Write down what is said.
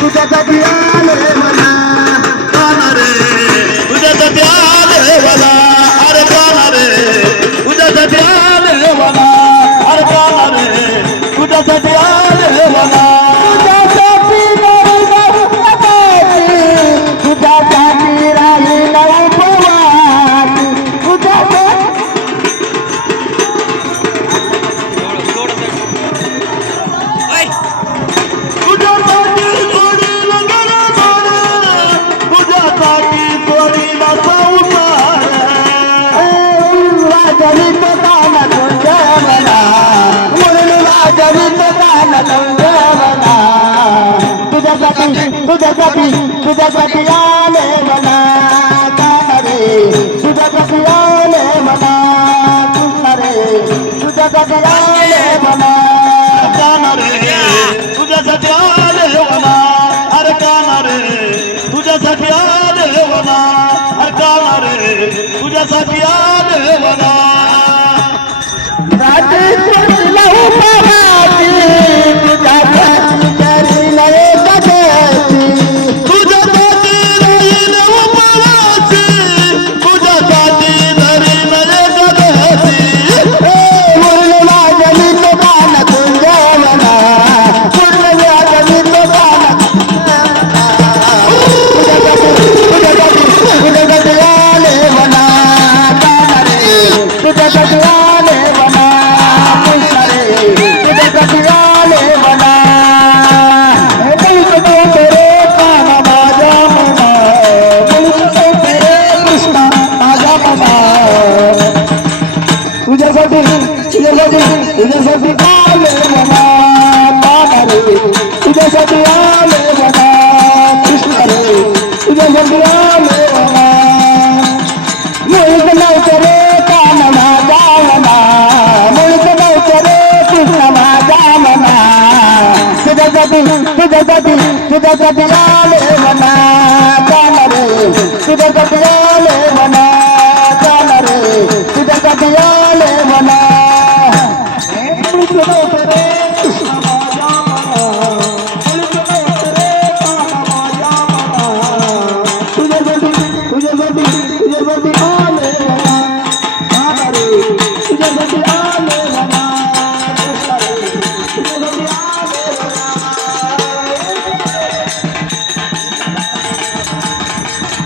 तुझ्यासाठी आले मला रे तुझ्यासाठी आले मला रे तुझ्यासाठी आले मला रे तुझ्यासाठी आले मला अरे काना रे तुझ्यासाठी आले मला अरे काना रे तुझ्यासाठी आले मला तुझ्यासाठी आले मला रे तुझ्यासाठी आले मला कृष्ण रे तुझ्यासाठी आले मला मुळीत नव्हतं रे कान माझा मना मुळीत नव्हतं रे कृष्ण माझा मना तुझ्यासाठी आले म्हणा कान रे तुझ्यासाठी आले म्हणा कान रे तुझ्यासाठी आले म्हणा.